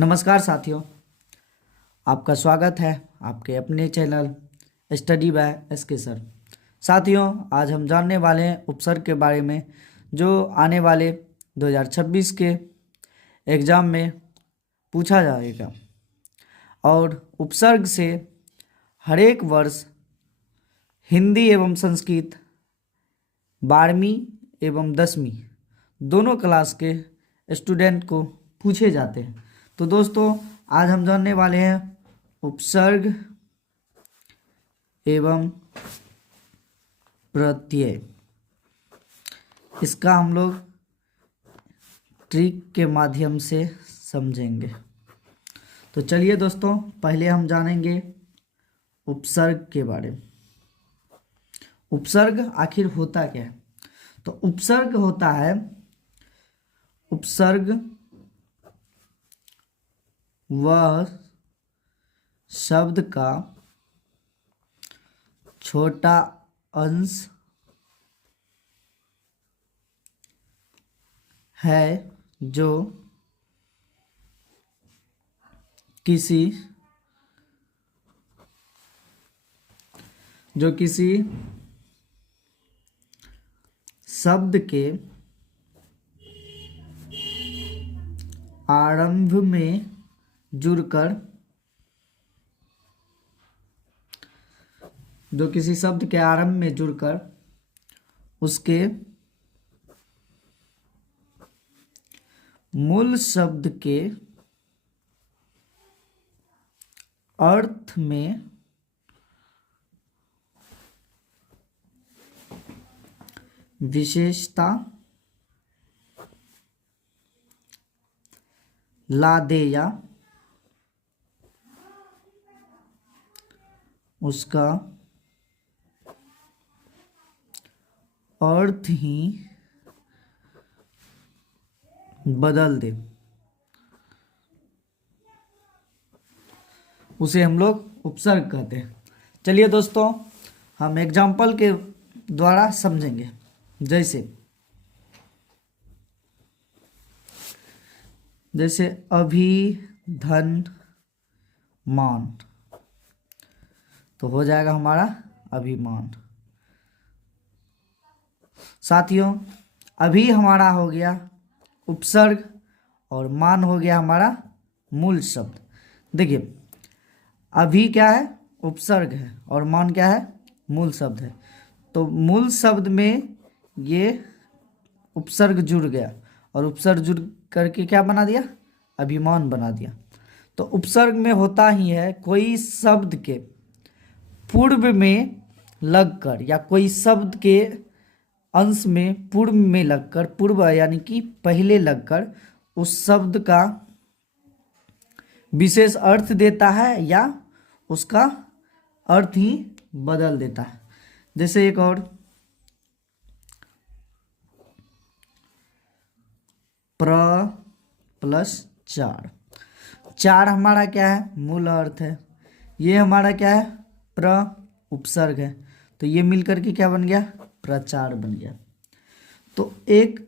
नमस्कार साथियों, आपका स्वागत है आपके अपने channel study by SK sir. साथियों, आज हम जानने वाले हैं उपसर्ग के बारे में, जो आने वाले 2026 के एग्ज़ाम में पूछा जाएगा। और उपसर्ग से हर एक वर्ष हिंदी एवं संस्कृत 12वीं एवं 10वीं दोनों क्लास के स्टूडेंट को पूछे जाते हैं। तो दोस्तों, आज हम जानने वाले हैं उपसर्ग एवं प्रत्यय। इसका हम लोग ट्रिक के माध्यम से समझेंगे। तो चलिए दोस्तों, पहले हम जानेंगे उपसर्ग के बारे में। उपसर्ग आखिर होता क्या है? तो उपसर्ग होता है, उपसर्ग वह शब्द का छोटा अंश है जो किसी शब्द के आरंभ में जुड़कर उसके मूल शब्द के अर्थ में विशेषता ला दे या उसका अर्थ ही बदल दे, उसे हम लोग उपसर्ग कहते हैं। चलिए दोस्तों, हम एग्जाम्पल के द्वारा समझेंगे। जैसे अभी, धन, मान, तो हो जाएगा हमारा अभिमान। साथियों, अभी हमारा हो गया उपसर्ग और मान हो गया हमारा मूल शब्द। देखिए, अभी क्या है? उपसर्ग है, और मान क्या है? मूल शब्द है। तो मूल शब्द में ये उपसर्ग जुड़ गया, और उपसर्ग जुड़ करके क्या बना दिया? अभिमान बना दिया। तो उपसर्ग में होता ही है, कोई शब्द के पूर्व में लगकर या कोई शब्द के अंश में पूर्व में लगकर, पूर्व यानी कि पहले लगकर उस शब्द का विशेष अर्थ देता है या उसका अर्थ ही बदल देता है। जैसे एक और, प्र प्लस चार। चार हमारा क्या है? मूल अर्थ है। ये हमारा क्या है? प्र उपसर्ग है। तो ये मिलकर के क्या बन गया? प्रचार बन गया। तो एक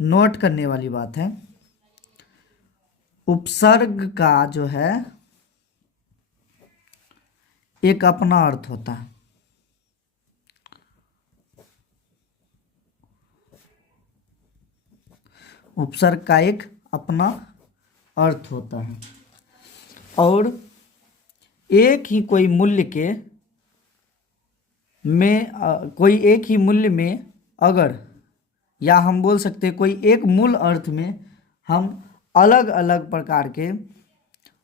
नोट करने वाली बात है, उपसर्ग का जो है एक अपना अर्थ होता है। उपसर्ग का एक अपना अर्थ होता है, और एक ही कोई मूल्य में अगर, या हम बोल सकते हैं कोई एक मूल अर्थ में हम अलग अलग प्रकार के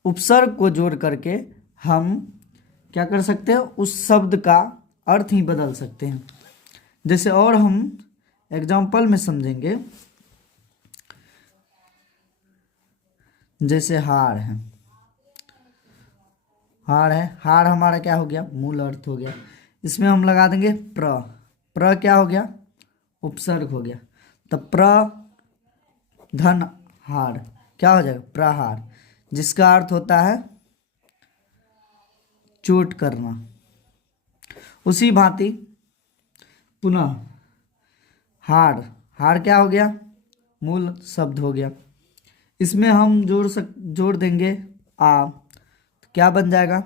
उपसर्ग को जोड़ करके हम क्या कर सकते हैं? उस शब्द का अर्थ ही बदल सकते हैं। जैसे और हम एग्जाम्पल में समझेंगे। जैसे हार है, हार हमारा क्या हो गया? मूल अर्थ हो गया। इसमें हम लगा देंगे प्र क्या हो गया? उपसर्ग हो गया। तो प्र धन हार क्या हो जाएगा? प्रहार, जिसका अर्थ होता है चोट करना। उसी भांति पुनः हार, हार क्या हो गया? मूल शब्द हो गया। इसमें हम जोड़ देंगे आ, तो क्या बन जाएगा?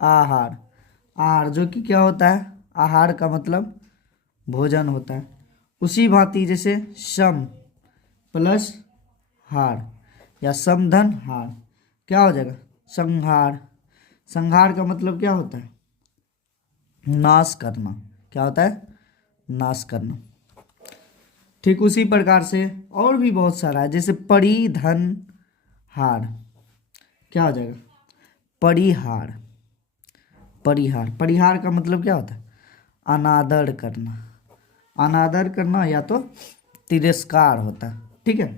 आहार। आहार जो कि क्या होता है? आहार का मतलब भोजन होता है। उसी भांति जैसे सम प्लस हार या समधन हार क्या हो जाएगा? संहार। संहार का मतलब क्या होता है? नाश करना। क्या होता है? नाश करना। ठीक उसी प्रकार से और भी बहुत सारा है, जैसे परिधन हार क्या हो जाएगा? परिहार। परिहार। परिहार का मतलब क्या होता है? अनादर करना। अनादर करना या तो तिरस्कार होता है। ठीक है।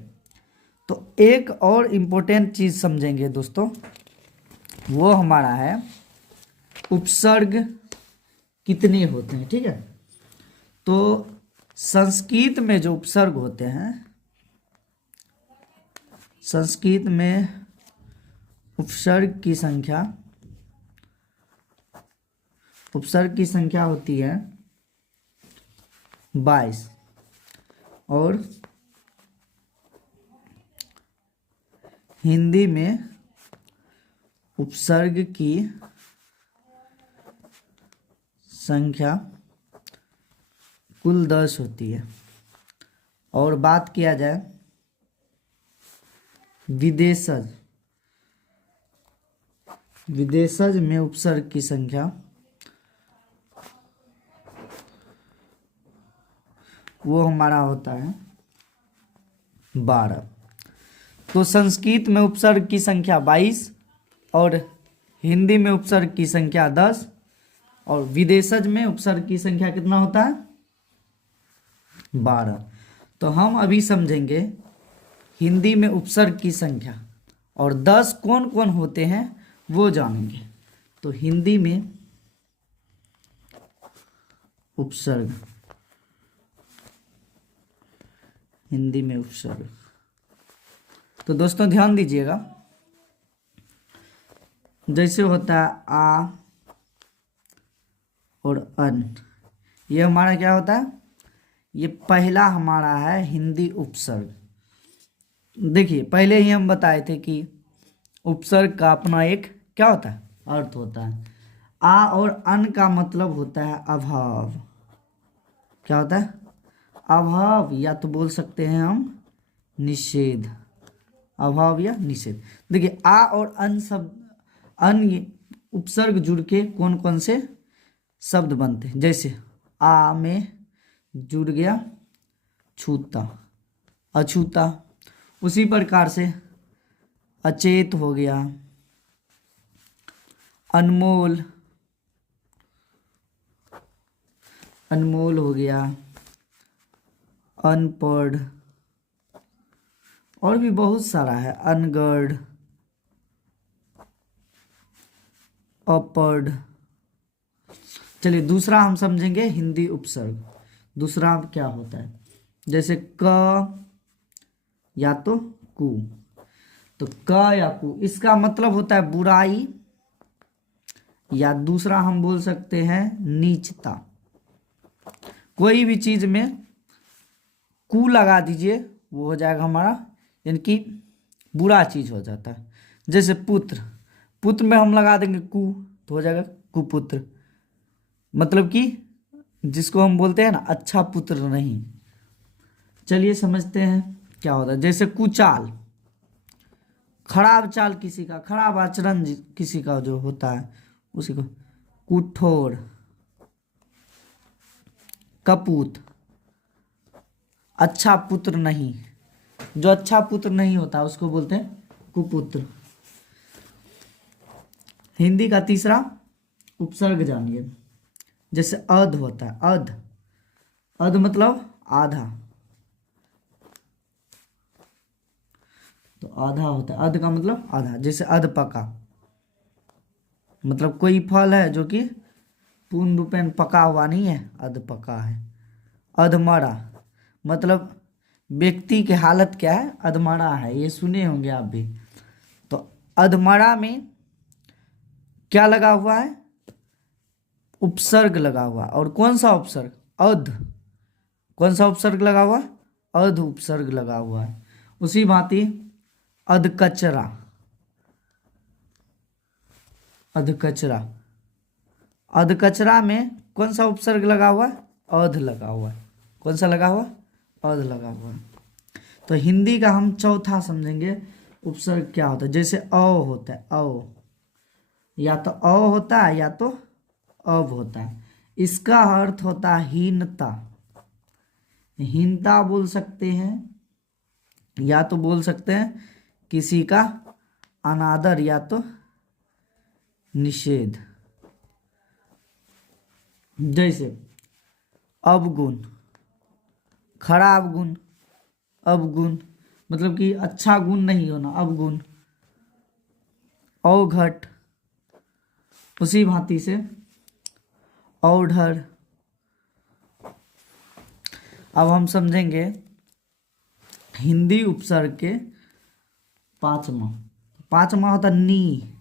तो एक और इम्पोर्टेंट चीज समझेंगे दोस्तों, वो हमारा है उपसर्ग कितने होते हैं। ठीक है। तो संस्कृत में जो उपसर्ग होते हैं, संस्कृत में उपसर्ग की संख्या होती है 22 और हिंदी में उपसर्ग की संख्या कुल 10 होती है। और बात किया जाए विदेशज, विदेशज में उपसर्ग की संख्या वो हमारा होता है 12। तो संस्कृत में उपसर्ग की संख्या 22 और हिंदी में उपसर्ग की संख्या 10 और विदेशज में उपसर्ग की संख्या कितना होता है? 12। तो हम अभी समझेंगे हिंदी में उपसर्ग की संख्या और 10 कौन कौन होते हैं वो जानेंगे। तो हिंदी में उपसर्ग, हिंदी में उपसर्ग, तो दोस्तों ध्यान दीजिएगा, जैसे होता है आ और अन, ये हमारा क्या होता है? ये पहला हमारा है हिंदी उपसर्ग। देखिए पहले ही हम बताए थे कि उपसर्ग का अपना एक क्या होता है? अर्थ होता है। आ और अन का मतलब होता है अभाव। क्या होता है? अभाव, या तो बोल सकते हैं हम निषेध। अभाव या निषेध। देखिए आ और अन शब्द, अन ये उपसर्ग जुड़ के कौन कौन से शब्द बनते हैं, जैसे आ में जुड़ गया छूता, अछूता। उसी प्रकार से अचेत हो गया, अनमोल, अनमोल हो गया, अनपढ़, और भी बहुत सारा है, अनगढ़, अपढ़। चलिए दूसरा हम समझेंगे हिंदी उपसर्ग। दूसरा क्या होता है? जैसे क या तो कु। तो क या कु इसका मतलब होता है बुराई, या दूसरा हम बोल सकते हैं नीचता। कोई भी चीज में कु लगा दीजिए वो हो जाएगा हमारा, यानी कि बुरा चीज हो जाता है। जैसे पुत्र, पुत्र में हम लगा देंगे कु तो हो जाएगा कुपुत्र, मतलब कि जिसको हम बोलते हैं ना अच्छा पुत्र नहीं। चलिए समझते हैं क्या होता है। जैसे कुचाल, खराब चाल किसी का, खराब आचरण किसी का जो होता है उसी को। कुठोर, कपूत, अच्छा पुत्र नहीं, जो अच्छा पुत्र नहीं होता उसको बोलते हैं कुपुत्र। हिंदी का तीसरा उपसर्ग जानिए, जैसे अध होता है, अध, अध मतलब आधा, तो आधा होता है, अध का मतलब आधा। जैसे अध पका, मतलब कोई फल है जो कि पूर्ण रूपेण पका हुआ नहीं है, अध पका है। अधमरा मतलब व्यक्ति की हालत क्या है? अधमरा है, ये सुने होंगे आप भी। तो अधमरा में क्या लगा हुआ है? उपसर्ग लगा हुआ। और कौन सा उपसर्ग? अध। कौन सा उपसर्ग लगा हुआ? अध उपसर्ग लगा हुआ है। उसी भांति अधकचरा, अधकचरा। अधकचरा में कौन सा उपसर्ग लगा हुआ है? अध लगा हुआ है। कौन सा लगा हुआ? अध लगा हुआ है। तो हिंदी का हम चौथा समझेंगे उपसर्ग क्या होता है। जैसे अ होता है, अ, या तो अ होता है या तो अब होता है। इसका अर्थ होता है हीनता। हीनता बोल सकते हैं, या तो बोल सकते हैं किसी का अनादर या तो निषेध। जैसे अवगुण, खराब गुण, अवगुण मतलब कि अच्छा गुण नहीं होना, अवगुण। अवघट, उसी भांति से औढ़र। अब हम समझेंगे हिंदी उपसर्ग के पांचवा। पांचवा होता है नी।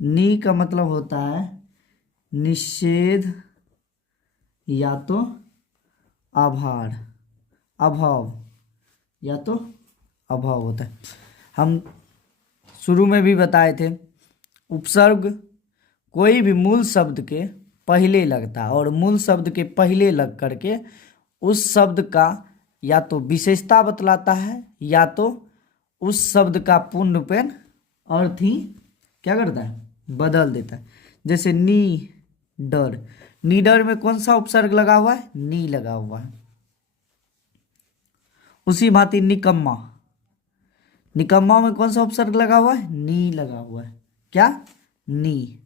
नी का मतलब होता है निषेध या तो आभार, अभाव या तो अभाव होता है। हम शुरू में भी बताए थे उपसर्ग कोई भी मूल शब्द के पहले लगता है, और मूल शब्द के पहले लग करके उस शब्द का या तो विशेषता बतलाता है या तो उस शब्द का पूर्ण रूपेण अर्थ ही क्या करता है? बदल देता है। जैसे नी डर, नीडर में कौन सा उपसर्ग लगा हुआ है? नी लगा हुआ है। उसी भांति निकम्मा, निकम्मा में कौन सा उपसर्ग लगा हुआ है? नी लगा हुआ है। क्या? नी।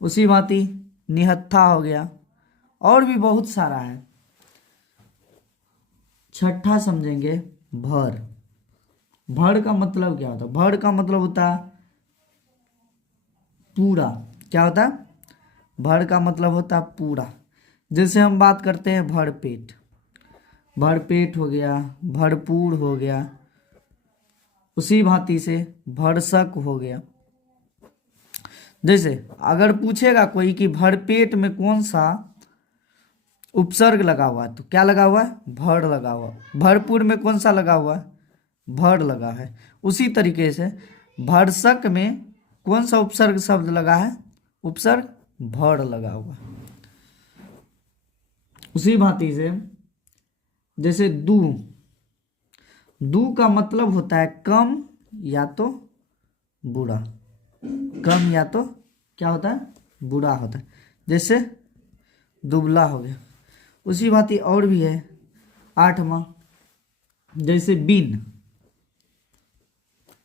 उसी भांति निहत्था हो गया, और भी बहुत सारा है। छठा समझेंगे भर। भर का मतलब क्या होता है? भर का मतलब होता है पूरा। क्या होता है? भर का मतलब होता है पूरा। जैसे हम बात करते हैं भरपेट, भरपेट हो गया, भरपूर हो गया। उसी भांति से भरसक हो गया। जैसे अगर पूछेगा कोई कि भरपेट में कौन सा उपसर्ग लगा हुआ है, तो क्या लगा हुआ है? भर लगा हुआ। भरपूर में कौन सा लगा हुआ है? भर लगा है। उसी तरीके से भरसक में कौन सा उपसर्ग शब्द लगा है? उपसर्ग भर लगा हुआ। उसी भांति से जैसे दू, दू का मतलब होता है कम या तो बुरा। कम या तो क्या होता है? बुरा होता है। जैसे दुबला हो गया। उसी भांति और भी है आठवां, जैसे बीन।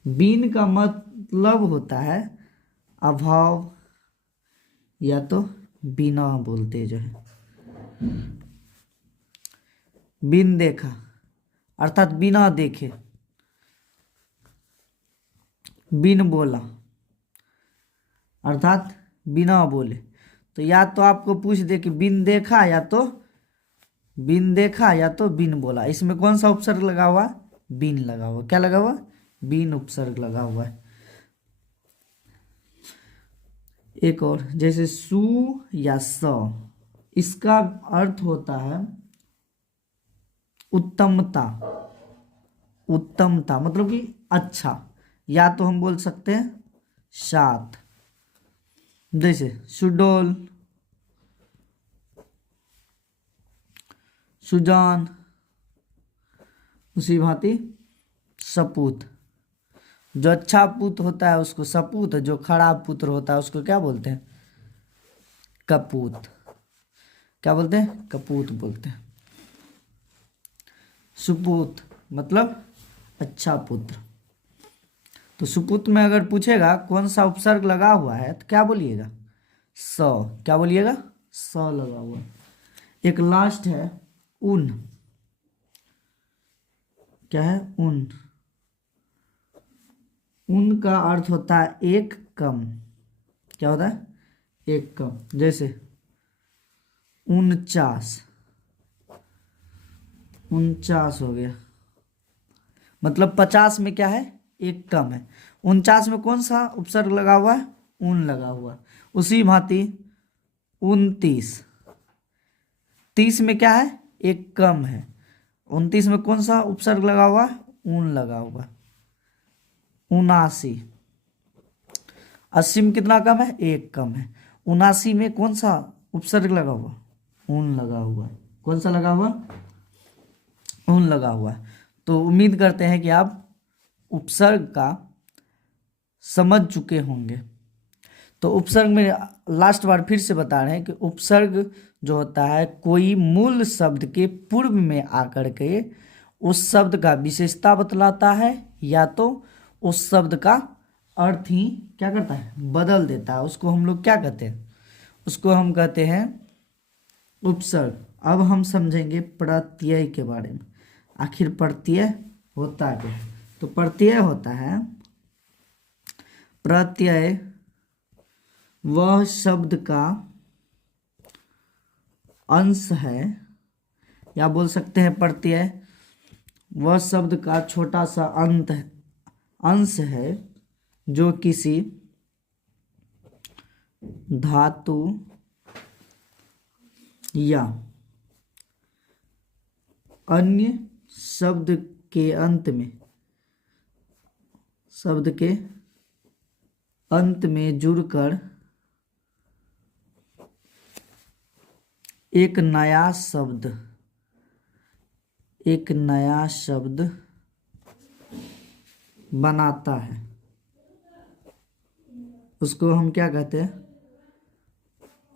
बीन का मतलब होता है अभाव या तो बिना बोलते जो है। बिन देखा अर्थात बिना देखे। बिन बोला अर्थात बिना बोले। तो या तो आपको पूछ दे कि बिन देखा या तो बिन देखा या तो बिन बोला, इसमें कौन सा उपसर्ग लगा हुआ? बिन लगा हुआ। क्या लगा हुआ? बिन उपसर्ग लगा हुआ है। एक और जैसे सु या स, इसका अर्थ होता है उत्तमता। उत्तमता मतलब कि अच्छा, या तो हम बोल सकते हैं सात। जैसे सुडोल, सुजान। उसी भांति सपूत। जो अच्छा पुत्र होता है उसको सपूत, जो खराब पुत्र होता है उसको क्या बोलते हैं? कपूत। क्या बोलते हैं? कपूत बोलते हैं। सुपूत मतलब अच्छा पुत्र। तो सुपुत में अगर पूछेगा कौन सा उपसर्ग लगा हुआ है, तो क्या बोलिएगा? स। क्या बोलिएगा? स लगा हुआ। एक लास्ट है उन। क्या है? उन। उन का अर्थ होता है एक कम। क्या होता है? एक कम। जैसे 49, 49 हो गया, मतलब 50 में क्या है? एक कम है। 49 में कौन सा उपसर्ग लगा हुआ है? उन लगा हुआ। उसी भांति 29, 30 में क्या है? एक कम है। 29 में कौन सा उपसर्ग लगा हुआ है? ऊन लगा हुआ। 79। 80 में कितना कम है? 1 कम है। 79 में कौन सा उपसर्ग लगा हुआ? ऊन लगा हुआ है। कौन सा लगा हुआ? ऊन लगा हुआ है। तो उम्मीद करते हैं कि आप उपसर्ग का समझ चुके होंगे। तो उपसर्ग में लास्ट बार फिर से बता रहे हैं कि उपसर्ग जो होता है कोई मूल शब्द के पूर्व में आकर के उस शब्द का विशेषता बतलाता है या तो उस शब्द का अर्थ ही क्या करता है? बदल देता है। उसको हम लोग क्या कहते हैं? उसको हम कहते हैं उपसर्ग। अब हम समझेंगे प्रत्यय के बारे में। आखिर प्रत्यय होता क्या है? तो प्रत्यय होता है, प्रत्यय वह शब्द का अंश है, या बोल सकते हैं प्रत्यय वह शब्द का छोटा सा अंश है जो किसी धातु या अन्य शब्द के अंत में जुड़कर एक नया शब्द बनाता है। उसको हम क्या कहते हैं?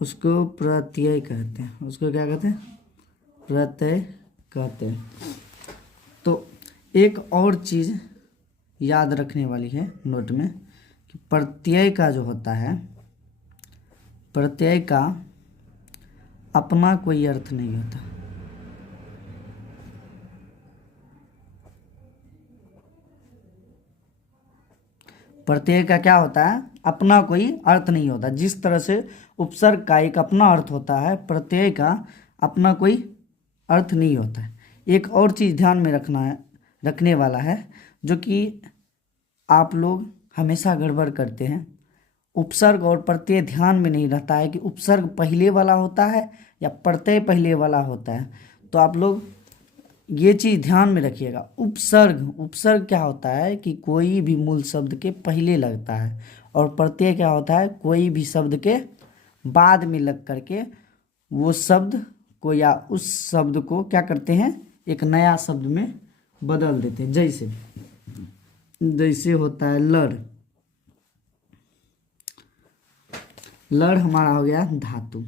उसको प्रत्यय कहते हैं। उसको क्या कहते हैं? प्रत्यय कहते हैं। तो एक और चीज याद रखने वाली है नोट में कि प्रत्यय का जो होता है, प्रत्यय का अपना कोई अर्थ नहीं होता। प्रत्यय का क्या होता है? अपना कोई अर्थ नहीं होता। जिस तरह से उपसर्ग का एक अपना अर्थ होता है, प्रत्यय का अपना कोई अर्थ नहीं होता है। एक और चीज़ ध्यान में रखने वाला है जो कि आप लोग हमेशा गड़बड़ करते हैं। उपसर्ग और प्रत्यय ध्यान में नहीं रहता है कि उपसर्ग पहले वाला होता है या प्रत्यय पहले वाला होता है। तो आप लोग ये चीज़ ध्यान में रखिएगा। उपसर्ग क्या होता है कि कोई भी मूल शब्द के पहले लगता है, और प्रत्यय क्या होता है? कोई भी शब्द के बाद में लग करके वो शब्द को या उस शब्द को क्या करते हैं? एक नया शब्द में बदल देते हैं। जैसे होता है लड़। लड़ हमारा हो गया धातु।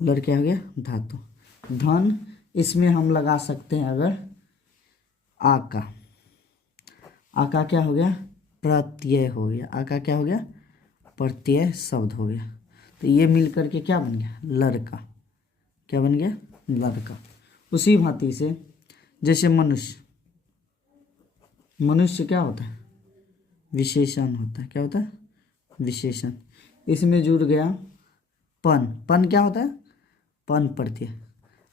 लड़ क्या हो गया? धातु। धन, इसमें हम लगा सकते हैं अगर आका क्या हो गया? प्रत्यय हो गया। आका क्या हो गया? प्रत्यय शब्द हो गया। तो ये मिल करके क्या बन गया? लड़का। क्या बन गया? लड़का। उसी भांति से जैसे मनुष्य क्या होता है? विशेषण होता है। क्या होता है? विशेषण। इसमें जुड़ गया पन क्या होता है? पन प्रत्यय।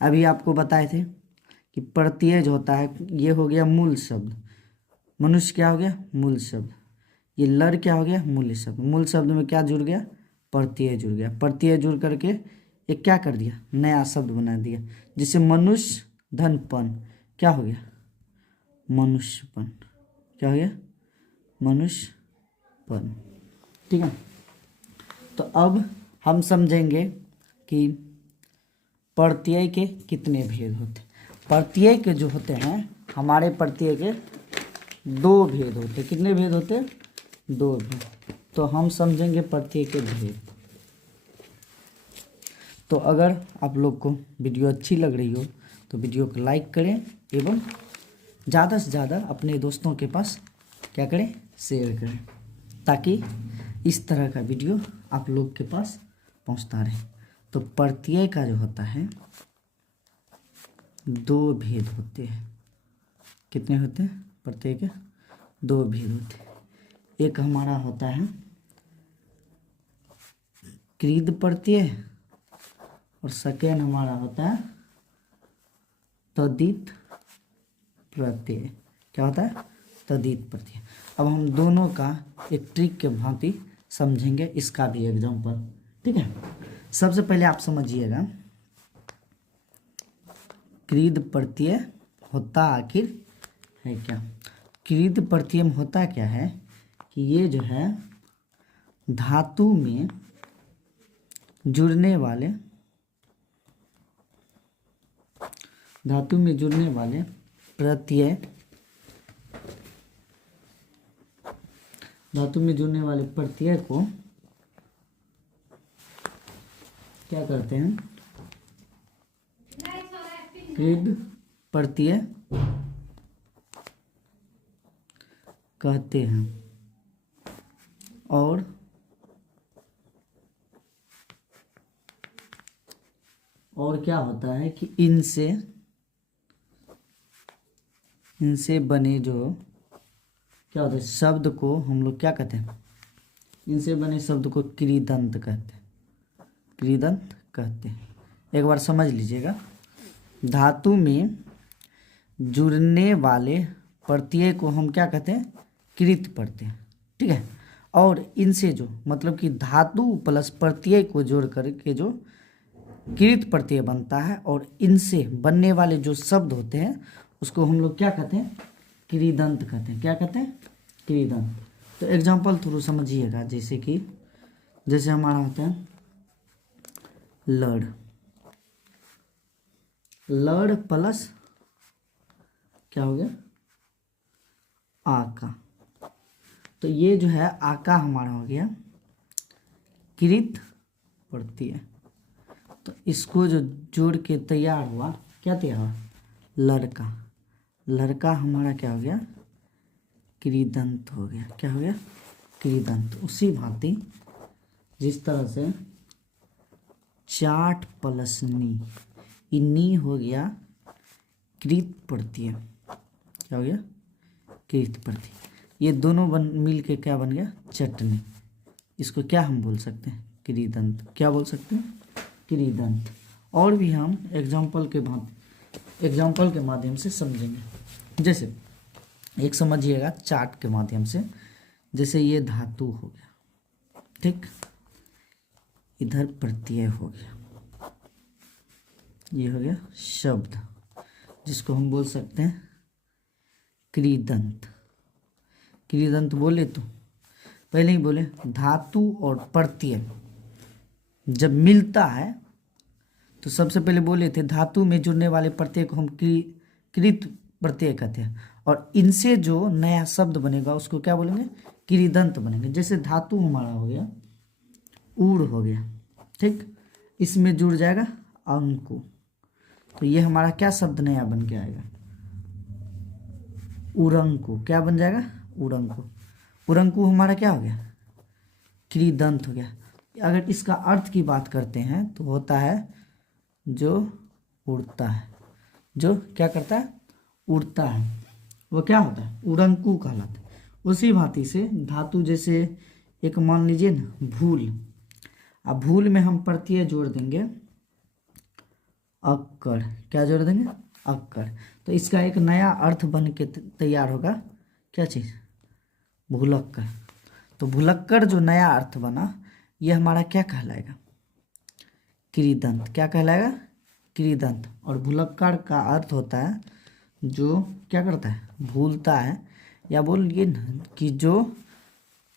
अभी आपको बताए थे कि प्रत्यय जो होता है ये हो गया मूल शब्द। मनुष्य क्या हो गया? मूल शब्द। ये लड़ क्या हो गया? मूल शब्द। मूल शब्द में क्या जुड़ गया? प्रत्यय जुड़ गया। प्रत्यय जुड़ करके एक क्या कर दिया? नया शब्द बना दिया। जिससे मनुष्य धन पन क्या हो गया? मनुष्यपन। क्या हो गया? मनुष्यपन। ठीक है। तो अब हम समझेंगे कि प्रत्यय के कितने भेद होते हैं। प्रत्यय के जो होते हैं, हमारे प्रत्यय के 2 भेद होते हैं। कितने भेद होते हैं? 2 भेद। तो हम समझेंगे प्रत्यय के भेद। तो अगर आप लोग को वीडियो अच्छी लग रही हो तो वीडियो को लाइक करें एवं ज़्यादा से ज़्यादा अपने दोस्तों के पास क्या करें? शेयर करें, ताकि इस तरह का वीडियो आप लोग के पास पहुंचता रहे। तो प्रत्यय का जो होता है 2 भेद होते हैं। कितने होते हैं? प्रत्यय के 2 भेद होते हैं। एक हमारा होता है कृद प्रत्यय और सेकेंड हमारा होता है तद्धित प्रत्यय। क्या होता है? तद्धित प्रत्यय। अब हम दोनों का एक ट्रिक के भांति समझेंगे, इसका भी एग्जाम्पल। ठीक है। सबसे पहले आप समझिएगा कृद प्रत्यय होता आखिर है क्या? कृत प्रत्यय में होता क्या है कि ये जो है धातु में जुड़ने वाले प्रत्यय को क्या करते हैं, कृत प्रत्यय कहते हैं। और क्या होता है कि इनसे बने जो क्या होता है शब्द को हम लोग क्या कहते हैं, इनसे बने शब्द को कृदंत कहते हैं। एक बार समझ लीजिएगा, धातु में जुड़ने वाले प्रत्यय को हम क्या कहते हैं, कृत प्रत्यय। ठीक है। और इनसे जो मतलब कि धातु प्लस प्रत्यय को जोड़ करके जो कृत प्रत्यय बनता है, और इनसे बनने वाले जो शब्द होते हैं उसको हम लोग क्या कहते हैं, कृदंत कहते हैं। क्या कहते हैं, कृदंत। तो एग्जाम्पल थ्रू समझिएगा, जैसे हमारा होता है लड़ प्लस क्या हो गया, आका। तो ये जो है आका हमारा हो गया कृत प्रत्यय। तो इसको जो जोड़ के तैयार हुआ, क्या तैयार हुआ, लड़का हमारा क्या हो गया, कृदंत हो गया। क्या हो गया, कृदंत। उसी भांति जिस तरह से चाट प्लस नी हो गया कृत प्रत्यय। क्या हो गया, कृत प्रत्यय। ये दोनों मिल के क्या बन गया, चटनी। इसको क्या हम बोल सकते हैं, कृदंत। क्या बोल सकते हैं, कृदंत। और भी हम एग्जाम्पल के माध्यम से समझेंगे। जैसे एक समझिएगा चार्ट के माध्यम से, जैसे ये धातु हो गया, ठीक, इधर प्रत्यय हो गया, ये हो गया शब्द जिसको हम बोल सकते हैं कृदंत। कृदंत बोले तो पहले ही बोले धातु और प्रत्यय जब मिलता है तो सबसे पहले बोले थे धातु में जुड़ने वाले प्रत्यय को हम कृत प्रत्यय कहते हैं, और इनसे जो नया शब्द बनेगा उसको क्या बोलेंगे, कृदंत बनेंगे। जैसे धातु हमारा हो गया ऊर हो गया, ठीक, इसमें जुड़ जाएगा अंकु, तो ये हमारा क्या शब्द नया बन के आएगा, उरंकु। क्या बन जाएगा, उरंकु। उरंकु हमारा क्या हो गया, कृदंत हो गया। अगर इसका अर्थ की बात करते हैं तो होता है जो उड़ता है, जो क्या करता है, उड़ता है, वो क्या होता है, उरंकु कहलाता है। उसी भांति से धातु, जैसे एक मान लीजिए ना भूल, अब भूल में हम प्रत्यय जोड़ देंगे अक्कड़। क्या जोड़ देंगे, अक्कड़। तो इसका एक नया अर्थ बन के तैयार होगा, क्या चीज़, भूलक्कड़। तो भूलक्कड़ जो नया अर्थ बना ये हमारा क्या कहलाएगा, कृदंत। क्या कहलाएगा, कृदंत। और भूलक्कड़ का अर्थ होता है जो क्या करता है, भूलता है, या बोलिए कि जो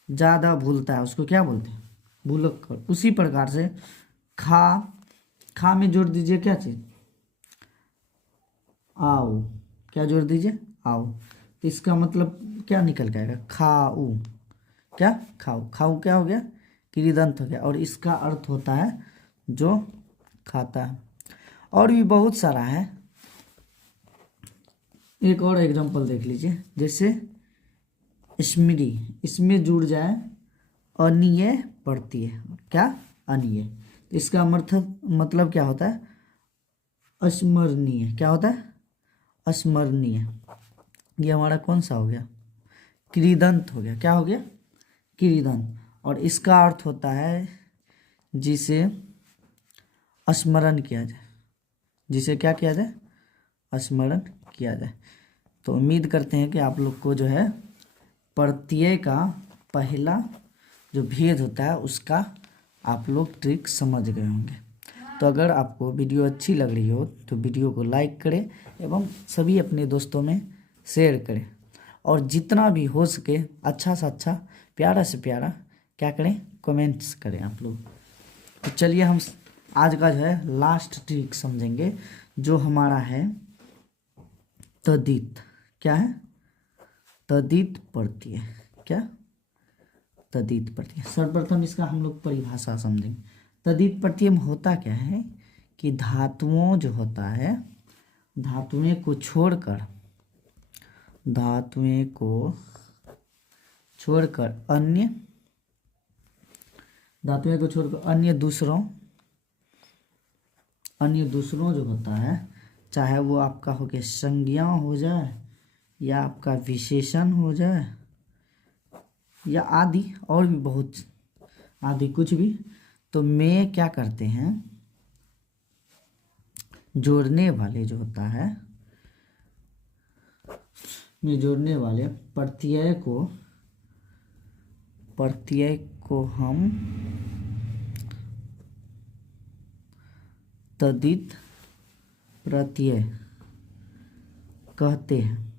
ज़्यादा भूलता है उसको क्या बोलते हैं, भूलक्कड़। उसी प्रकार से खा में जोड़ दीजिए क्या चीज़, आओ। क्या जोड़ दीजिए, आओ। तो इसका मतलब क्या निकल के आएगा, खाऊ। क्या, खाऊ। खाऊ क्या हो गया, कृदंत हो गया, और इसका अर्थ होता है जो खाता है। और भी बहुत सारा है। एक और एग्जांपल देख लीजिए, जैसे स्मृति, इसमें जुड़ जाए अनीय प्रत्यय। क्या, अनीय। तो इसका मतलब क्या होता है, अस्मरणीय। क्या होता है, अस्मरणीय। ये हमारा कौन सा हो गया, कृदंत हो गया। क्या हो गया, कृदंत। और इसका अर्थ होता है जिसे स्मरण किया जाए, जिसे क्या किया जाए, स्मरण किया जाए। तो उम्मीद करते हैं कि आप लोग को जो है प्रत्यय का पहला जो भेद होता है उसका आप लोग ट्रिक समझ गए होंगे। तो अगर आपको वीडियो अच्छी लग रही हो तो वीडियो को लाइक करें एवं सभी अपने दोस्तों में शेयर करें। और जितना भी हो सके अच्छा से अच्छा, प्यारा से प्यारा क्या करें, कमेंट्स करें आप लोग। तो चलिए हम आज का जो है लास्ट ट्रिक समझेंगे, जो हमारा है तद्धित। क्या है? तद्धित प्रत्यय। क्या? तद्धित प्रत्यय। सर्वप्रथम इसका हम लोग परिभाषा समझेंगे। तद्धित प्रत्यय में होता क्या है कि धातुओं जो होता है, धातुएं को छोड़कर अन्य दूसरों जो होता है, चाहे वो आपका हो गया संज्ञा हो जाए या आपका विशेषण हो जाए या आदि और भी बहुत आदि कुछ भी, तो में क्या करते हैं, जोड़ने वाले जो होता है, में जोड़ने वाले प्रत्यय को हम तद्धित प्रत्यय कहते हैं।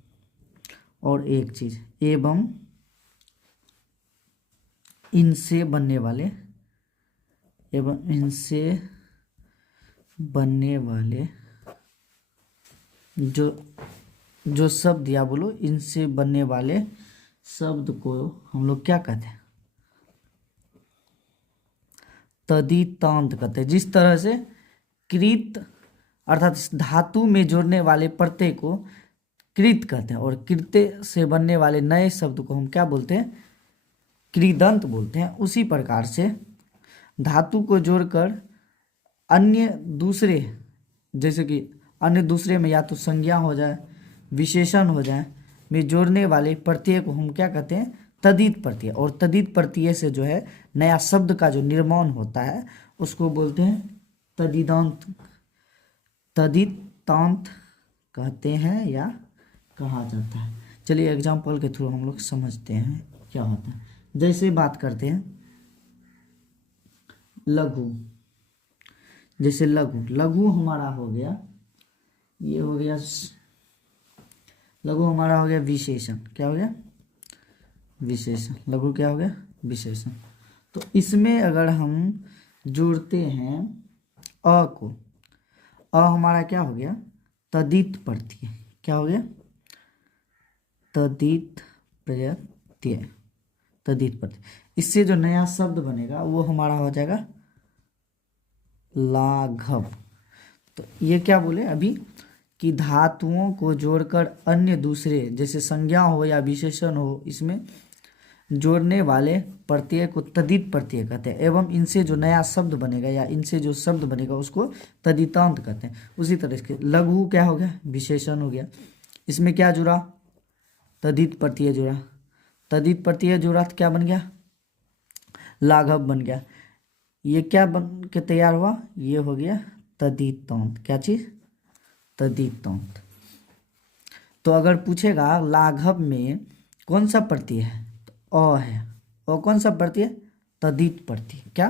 और एक चीज, एवं इनसे बनने वाले जो शब्द, या बोलो इनसे बनने वाले शब्द को हम लोग क्या कहते हैं, तद्धितांत कहते हैं। जिस तरह से कृत अर्थात धातु में जोड़ने वाले प्रत्यय को कृत कहते हैं, और कृत्य से बनने वाले नए शब्द को हम क्या बोलते हैं, कृदंत बोलते हैं। उसी प्रकार से धातु को जोड़कर अन्य दूसरे, जैसे कि अन्य दूसरे में या तो संज्ञा हो जाए, विशेषण हो जाए, में जोड़ने वाले प्रत्यय को हम क्या कहते हैं, तद्धित प्रत्यय। और तद्धित प्रत्यय से जो है नया शब्द का जो निर्माण होता है उसको बोलते हैं तद्धितांत कहते हैं या कहा जाता है। चलिए एग्जाम्पल के थ्रू हम लोग समझते हैं क्या होता है। जैसे बात करते हैं लघु, जैसे लघु हमारा हो गया, ये हो गया लघु हमारा हो गया विशेषण। क्या हो गया? विशेषण। लघु क्या हो गया? विशेषण। तो इसमें अगर हम जोड़ते हैं अ को, अ हमारा क्या हो गया, तद्धित प्रत्यय। क्या हो गया? तद्धित प्रत्यय। तद्धित प्रत्यय। इससे जो नया शब्द बनेगा वो हमारा हो जाएगा लाघव। तो ये क्या बोले अभी कि धातुओं को जोड़कर अन्य दूसरे, जैसे संज्ञा हो या विशेषण हो, इसमें जोड़ने वाले प्रत्यय को तद्धित प्रत्यय कहते हैं। एवं इनसे जो नया शब्द बनेगा या इनसे जो शब्द बनेगा उसको तद्धितांत कहते हैं। उसी तरह से लघु क्या हो गया? विशेषण हो गया। इसमें क्या जुड़ा? तद्धित प्रत्यय जुड़ा। तद्धित प्रत्यय जुड़ा तो क्या बन गया? लाघव बन गया। ये क्या बन के तैयार हुआ? ये हो गया तद्धितांत। क्या चीज? तद्धितांत। तो अगर पूछेगा लाघव में कौन सा प्रत्यय है, तो अ है। और कौन सा प्रत्यय? तद्धित प्रत्यय। क्या?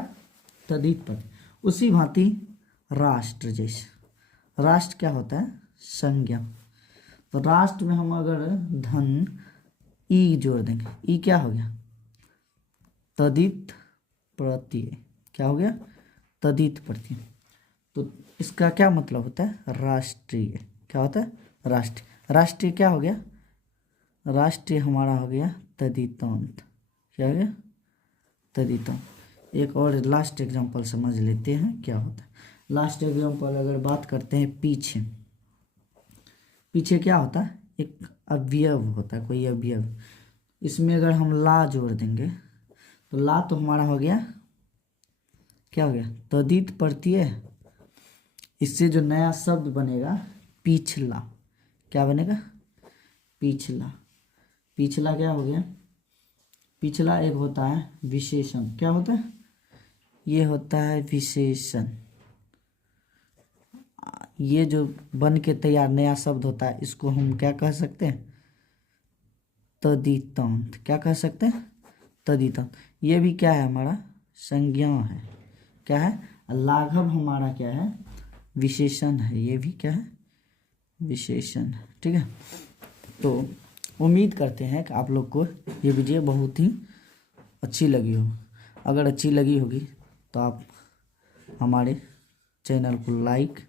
तद्धित प्रत्यय। उसी भांति राष्ट्र, जैसे राष्ट्र क्या होता है? संज्ञा। तो राष्ट्र में हम अगर धन ई जोड़ देंगे, ई क्या हो गया? तद्धित प्रत्यय। क्या हो गया? तद्धित प्रत्यय। तो इसका क्या मतलब होता है? राष्ट्रीय। क्या होता है? राष्ट्रीय। राष्ट्रीय क्या हो गया? राष्ट्रीय हमारा हो गया तद्धितांत। क्या हो गया? तद्धितांत। एक और लास्ट एग्जांपल समझ लेते हैं क्या होता है। लास्ट एग्जांपल अगर बात करते हैं पीछे, पीछे क्या होता है? एक अवयव होता है, कोई अवयव। इसमें अगर हम ला जोड़ देंगे तो ला तो हमारा हो गया, क्या हो गया? तद्धित प्रत्यय। इससे जो नया शब्द बनेगा पिछला। क्या बनेगा? पिछला। पिछला क्या हो गया? पिछला एक होता है विशेषण। क्या होता है? ये होता है विशेषण। ये जो बन के तैयार नया शब्द होता है इसको हम क्या कह सकते हैं? तद्धितांत। क्या कह सकते हैं? तद्धितांत। ये भी क्या है? हमारा संज्ञा है। क्या है? लाघव हमारा क्या है? विशेषण है। ये भी क्या है? विशेषण है। ठीक है। तो उम्मीद करते हैं कि आप लोग को ये वीडियो बहुत ही अच्छी लगी हो। अगर अच्छी लगी होगी तो आप हमारे चैनल को लाइक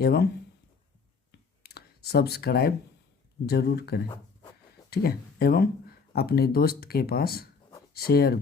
एवं सब्सक्राइब ज़रूर करें, ठीक है, एवं अपने दोस्त के पास शेयर भी